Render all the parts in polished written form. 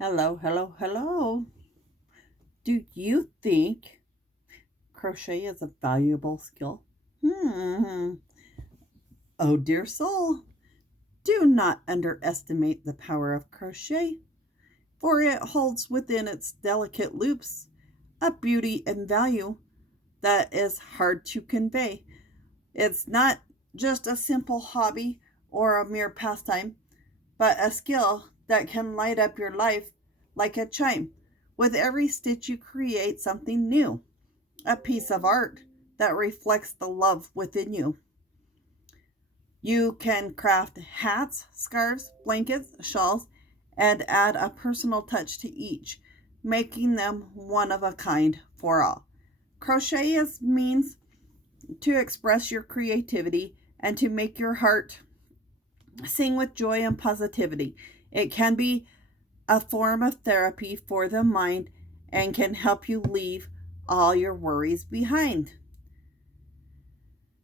Hello, hello, hello. Do you think crochet is a valuable skill? Oh, dear soul, do not underestimate the power of crochet, for it holds within its delicate loops a beauty and value that is hard to convey. It's not just a simple hobby or a mere pastime, but a skill that can light up your life like a chime. With every stitch, you create something new, a piece of art that reflects the love within you. You can craft hats, scarves, blankets, shawls, and add a personal touch to each, making them one of a kind for all. Crochet is means to express your creativity and to make your heart sing with joy and positivity. It can be a form of therapy for the mind and can help you leave all your worries behind.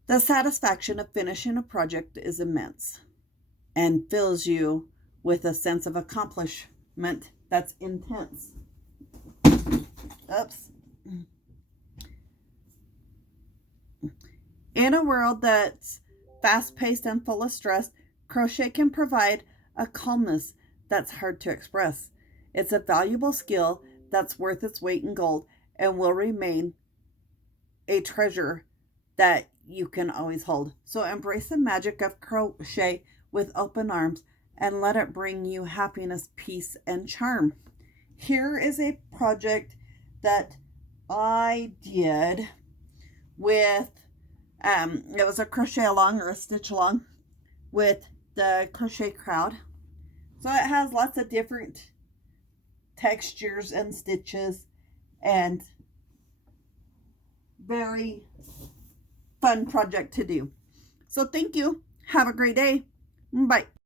The satisfaction of finishing a project is immense and fills you with a sense of accomplishment that's intense. Oops. In a world that's fast paced and full of stress, crochet can provide a calmness that's hard to express. It's a valuable skill that's worth its weight in gold and will remain a treasure that you can always hold. So embrace the magic of crochet with open arms and let it bring you happiness, peace, and charm. Here is a project that I did with it was a crochet along or a stitch along with the crochet crowd. So it has lots of different textures and stitches and very fun project to do. So thank you. Have a great day. Bye.